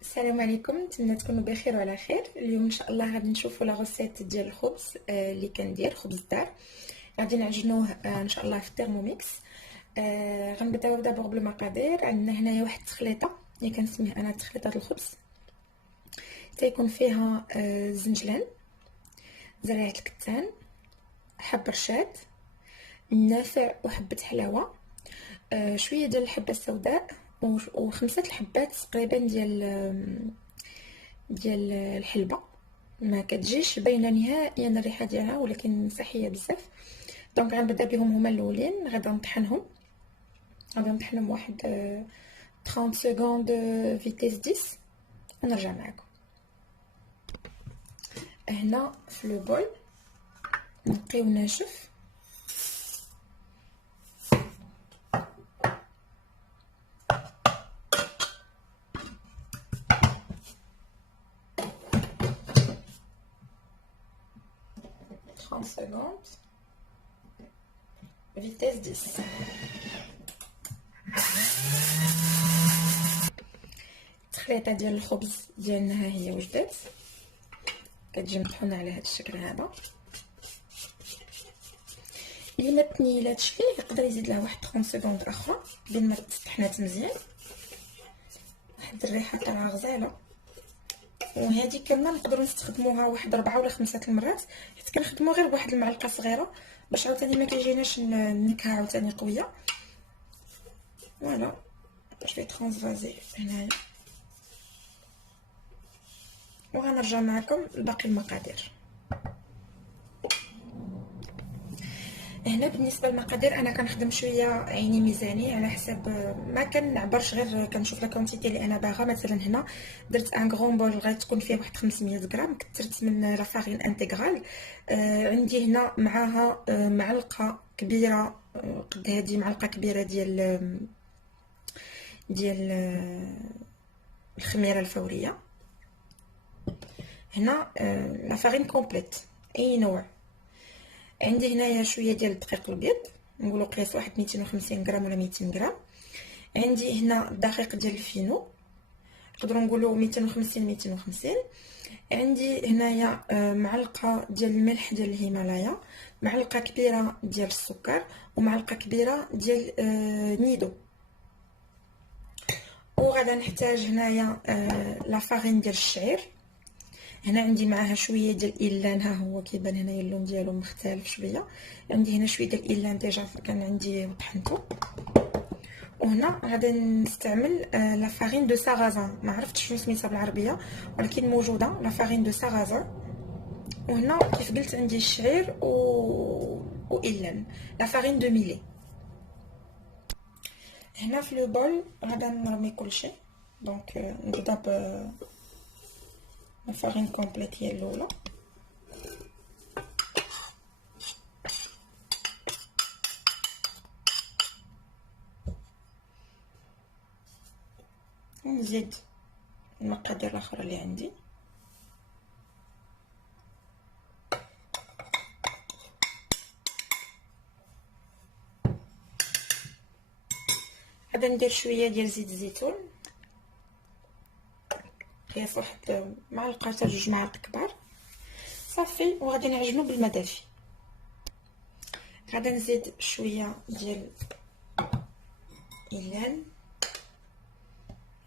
السلام عليكم، نتمنى تكونوا بخير وعلى خير. اليوم ان شاء الله غادي نشوفوا لا غوسيت ديال الخبز اللي كندير خبز الدار. غادي نعجنوه ان شاء الله في الترموميكس. غنبداو دابا بالمقادير. عندنا هنايا واحد التخليطه اللي كنسميه انا تخليطه الخبز، تيكون فيها زنجلان، زريعه الكتان، حب رشاد، النافع وحبه حلاوه، شويه ديال الحبه السوداء، وخمسة الحبات تقريبا ديال الحلبه. ما كتجيش باينه نهائيا الريحه ديالها، ولكن صحيه بزاف. دونك غنبدا بهم هما الاولين. غادي نطحنهم واحد 30 سكوند فيتيس 10 ونرجع معكم. هنا في لو بول نقي وناشف. سكوند فيتيس 10. التخليطه ديال الخبز ديالنا ها هي وجدت، كتجي مطحونه على هذا الشكل هذا. اللي ما تنيلاتش فيه يقدر يزيد لها واحد 30 سكوند اخرى بين ما تطحنات مزيان. واحد الريحه طالعه غزاله، وهذه كنا نقدروا نستخدموها واحد 4 ولا 5 المرات، حيت كنخدموا غير بواحد المعلقه صغيره باش عاوتاني ما كيجيناش النكهه عاوتاني قويه. فوالا شويه ترانسفازي هنايا، وغنرجع معكم لباقي المقادير. هنا بالنسبه للمقادير انا كنخدم شويه عيني ميزاني على حسب، ما كنعبرش غير كنشوف لا كونتيتي اللي انا باغا. مثلا هنا درت ان غرون بول غتكون فيه واحد 500 غرام، كثرت من لا فارين انتغرال. عندي هنا معاها معلقه كبيره، قد هذه معلقه كبيره ديال الخميره الفوريه. هنا لا فارين كومبليت اي نوع. عندي هنايا شويه ديال الدقيق الابيض، نقولوا قياس واحد 250 غرام ولا 200 غرام. عندي هنا الدقيق ديال الفينو، نقدروا نقولوا 250. عندي هنايا معلقه ديال الملح ديال الهيمالايا، معلقه كبيره ديال السكر، ومعلقه كبيره ديال نيدو. وغادا نحتاج هنايا لا فارين ديال الشعير. هنا عندي معاها شويه ديال الإيلان، ها هو كيبان هنايا اللون ديالو مختلف شويه. عندي هنا شويه ديال الإيلان ديجا كان عندي وطحنته. وهنا غادي نستعمل لا فارين دو سارازان، ما عرفتش شنو سميتها بالعربيه ولكن موجوده لا فارين دو سارازان. وهنا كيف قلت عندي الشعير وإيلان لا فارين دو ميلي. هنا في لو بول غادا نرمي كلشي. دونك نبدا ب الفارين كومبليت هي الاولى، ونزيد المقادير الاخرى اللي عندي. غادا ندير شويه ديال زيت الزيتون، قياس واحد معلقه حتى 2 معالق كبار صافي. وغادي نعجنو بالماء دافي. غادا نزيد شويه ديال إيلان،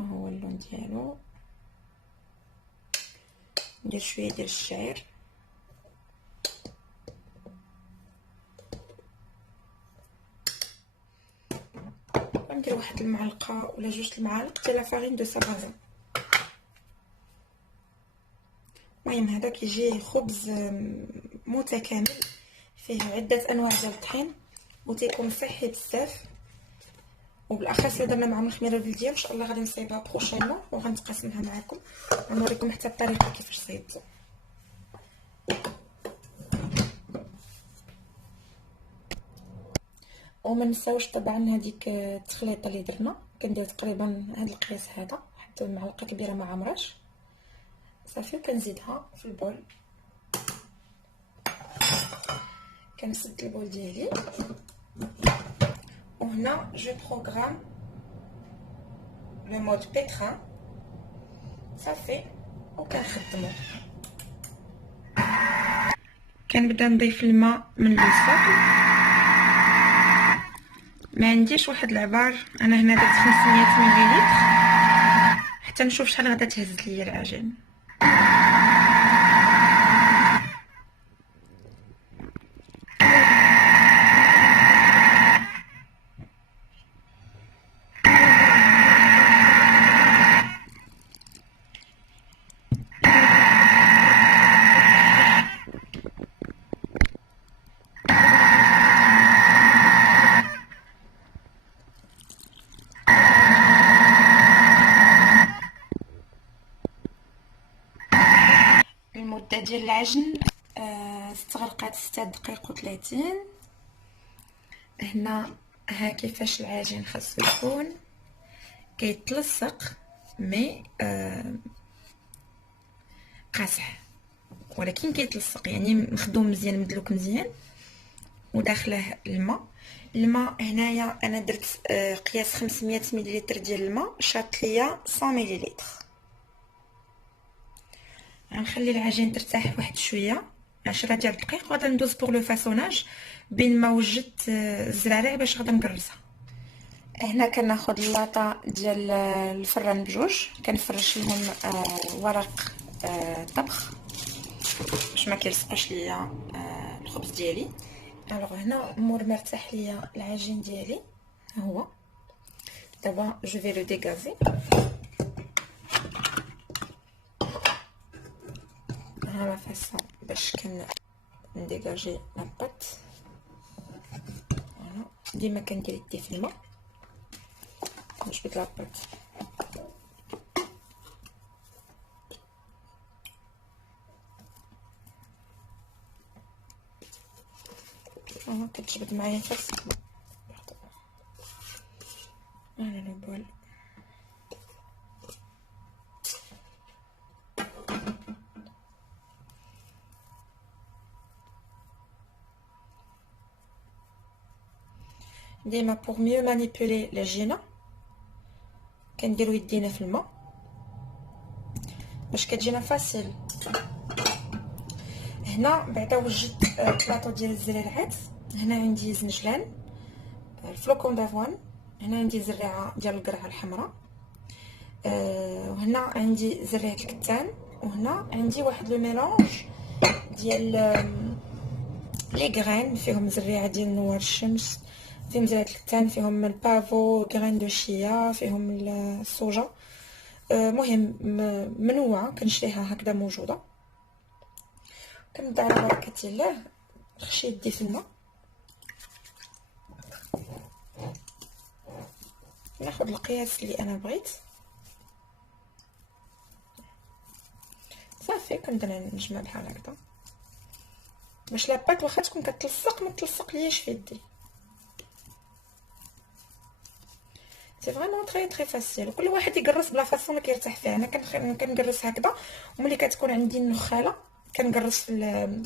هو اللون ديالو. ندير شويه ديال الشعير، ندير واحد المعلقه ولا 2 المعالق ديال لا فارين دو سارازان. المهم هذا كيجي خبز متكامل فيه عده انواع ديال الطحين، وتيكون صحي بزاف. وبالاخص الا درنا معهم الخميره البلديه ان شاء الله غادي نصايبها بروشينمون وغنتقاسمها معكم ونوريكم حتى الطريقه كيفاش صايبتو. وما نساوش طبعا هذيك التخليطه اللي درنا، كندير تقريبا هذا القياس هذا، حتى معلقه كبيره ما عمرش صافي. وكنزيدها في البول، كنسد البول ديالي. وهنا جو بروغرام لو مود بيتران صافي وكنخدمو. كنبدا نضيف الماء من الوسط. ما عنديش واحد العبار، انا هنا درت 500 مليلتر حتى نشوف شحال غادا تهز ليا العجين. المده ديال العجن استغرقت 6 دقائق و30. هنا ها كيفاش العجين خاصو يكون كيتلصق مي قاصح، ولكن كيتلصق يعني مخدوم مزيان مدلوك مزيان وداخله الماء هنايا انا درت قياس 500 مليلتر ديال الماء، شاط ليا 100 مليلتر. غنخلي العجين ترتاح واحد شويه 10 ديال الدقائق وغادا ندوز بوغ لو فاسوناج بين ما وجدت الزرارع باش غادا نكرسها. هنا كناخذ اللاطه ديال الفران بجوج، كنفرش لهم ورق طبخ باش ما كيلصقوش ليا الخبز ديالي. الوغ هنا مور مرتاح ليا العجين ديالي ها هو. دابا جو في لو ديغازي ها لا فاصون باش نديغاجي لا بات. فوالا ديما كندير يدي في الماء باش بيت لا بات. كتجبد معايا فاس انا لو بول. ديما بوغ ميو مانيبولي العجينه كنديرو يدينا في الماء باش كتجينا فاسيل. هنا بعدا وجدت بلاطو ديال الزريعات. هنا عندي زنجلان، الفلوكون دافوان، هنا عندي زريعه ديال القرعه الحمراء، وهنا عندي زريعه الكتان، وهنا عندي واحد لو ميلونج ديال لي غرين فيهم زريعه ديال نوار الشمس، فيهم زريعه الكتان، فيهم البافو، غرين دو شيا، فيهم الصوجا. مهم منوعه كنشريها هكذا موجوده. كنبدا على بركه الله نخشي يدي في الماء، ناخذ القياس اللي انا بغيت صافي. كنبدا نجمع بحال هكذا باش لاباط واخا تكون كتلصق ما تلصق ليش في يدي. سي فريمون تري فاسيل، وكل واحد يقرص بلا فاصون اللي كيرتاح فيها. انا كنقرص هكذا، وملي كتكون عندي النخاله كنقرص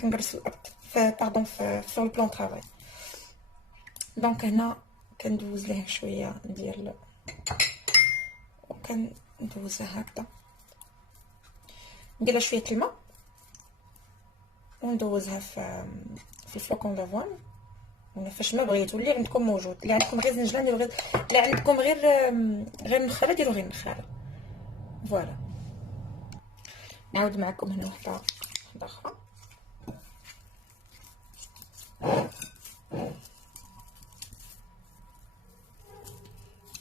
كنقرص في الارض باردون في البلان طرافاي. دونك هنا كندوز ليه شويه ديال وكندوزها هكذا، ندير شويه الماء وندوزها في الفلوكون دافوان ولا فاش ما بغيتو اللي عندكم موجود. اللي عندكم غير زنجلان ديروا غير، اللي عندكم غير نخاله ديروا غير نخاله. فوالا نعاود معكم هنا وحده اخرى.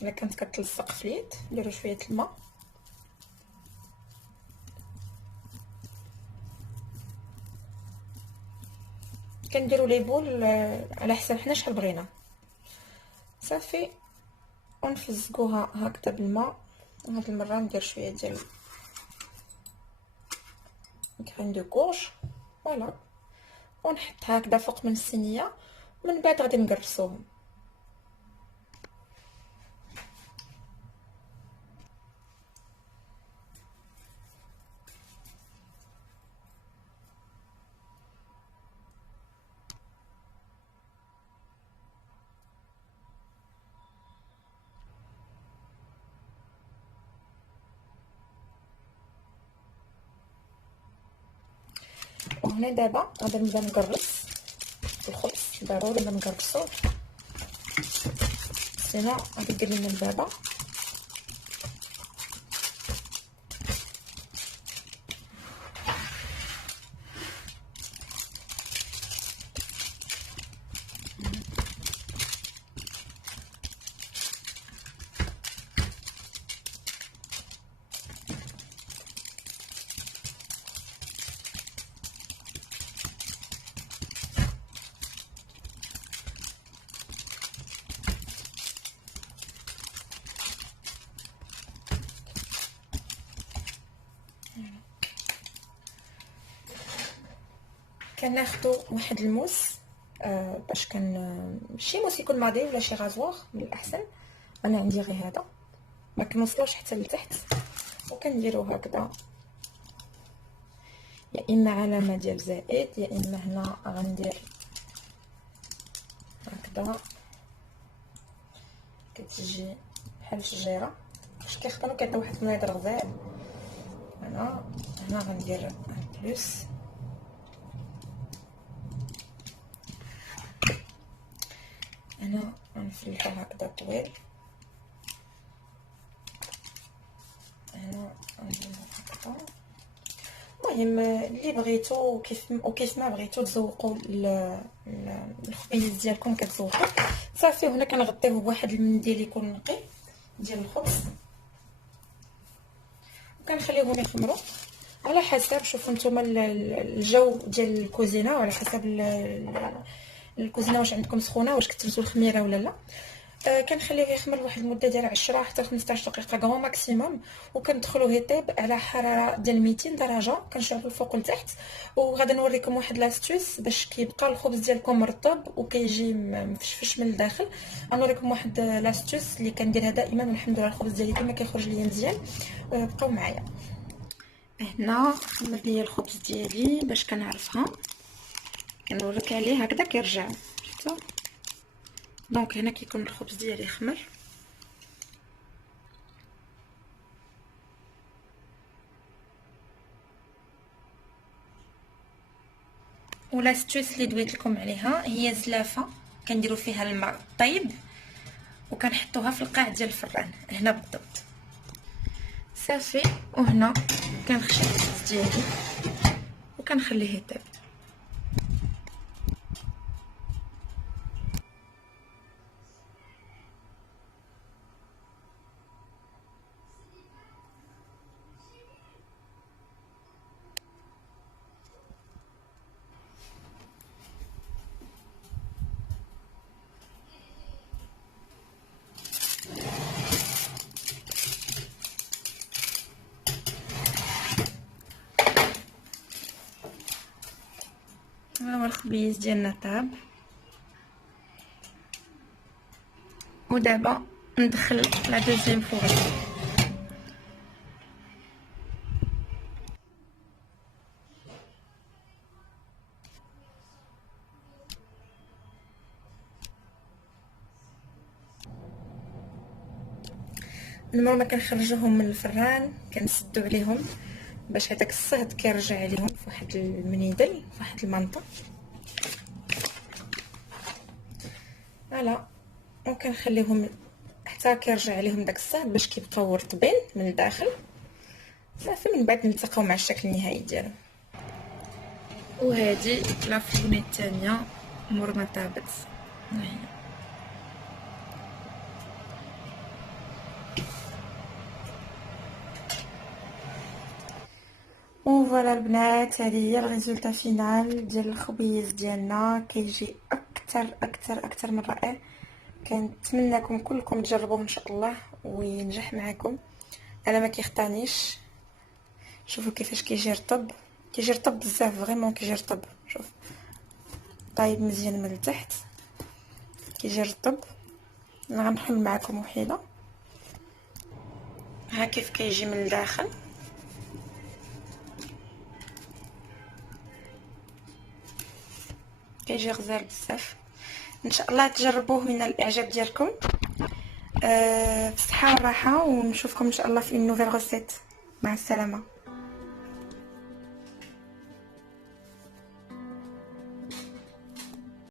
الا كانت كتلصق في اليد نديروا شويه الماء، كنديروا لي بول على حسب حنا شحال بغينا صافي، ونفزقوها هكذا بالماء. هاد المره ندير شويه ديال غرين دو كوش فوالا، ونحط هكذا فوق من الصينيه، ومن بعد غادي نقرصوهم. وهنا دابا غادي نبدا نقرص الخبز. ضروري ما نقرصوه سينو غادي دير لنا البابا. كناخدو واحد الموس باش شي موس يكون ماضي ولا شي غازوار من الاحسن. انا عندي غير هذا، ما كنوصلوش حتى لتحت، وكنديرو هكذا يا اما علامه ديال زائد يا اما هنا غندير هكذا كتجي بحال الشجيره باش كيخدموا كيعطيو واحد المنظر غزال. انا هنا غندير بلوس هنا غنفلحو هكذا طويل. هنا غندير هكذا. المهم اللي بغيتو كيف ما بغيتو تزوقوا الخبيز ديالكم كتزوقوا صافي. هنا كنغطيوه بواحد المنديل يكون نقي ديال الخبز وكنخليوهم يخمروا على حسب. شوفوا نتوما الجو ديال الكوزينه وعلى حسب الكوزينه واش عندكم سخونه واش كتلزوا الخميره ولا لا. كنخليه يخمر واحد المده ديال 10 حتى 15 دقيقه غرام ماكسيموم، وكندخلوه يطيب على حراره ديال 200 درجه. كنشعلوا الفوق لتحت. وغادي نوريكم واحد لاستوس باش كيبقى الخبز ديالكم مرطب وكيجي مفشفش من الداخل. غنوريكم واحد لاستوس اللي كنديرها دائما والحمد لله الخبز ديالي ديما كيخرج ليا مزيان. بقاو معايا. هنا خمر ليا الخبز ديالي باش كنعرفها كنوريك عليه هكذا كيرجع. شفتوا؟ دونك هنا كيكون الخبز ديالي خمر. ولاستوس اللي دويت لكم عليها هي زلافه كنديروا فيها الماء طيب وكنحطوها في القاع ديال الفران هنا بالضبط صافي. وهنا كنخشي الخبز ديالي وكنخليه يطيب. ها هو الخبيز ديالنا طاب. ودابا ندخل لا دوزيام فوغ. من مور ما كنخرجوهم من الفران كنسدو عليهم باش هذاك الصهد كيرجع عليهم في واحد المنيدل في واحد المنطق. فوالا وكنخليهم حتى كيرجع عليهم داك الصهد باش كيبقاو رطبين من الداخل صافي. من بعد نلتقاو مع الشكل النهائي ديالهم. وهذه لا فورني الثانيه مور ما طابت. ها هي. وفوالا البنات هذه هي الريزولطا فينال ديال الخبيز ديالنا. كيجي اكثر من رائع. كنتمنىكم كلكم تجربوه ان شاء الله وينجح معكم. انا ما كيخطانيش. شوفوا كيفاش كيجي رطب بزاف فريمون كيجي رطب. شوف طايب مزيان من التحت كيجي رطب. انا غنحل معكم وحيده ها كيف كيجي من الداخل. كيجي غزال بزاف. ان شاء الله تجربوه من الاعجاب ديالكم. بالصحه والراحه ونشوفكم ان شاء الله في نوفيل غوسيت. مع السلامه.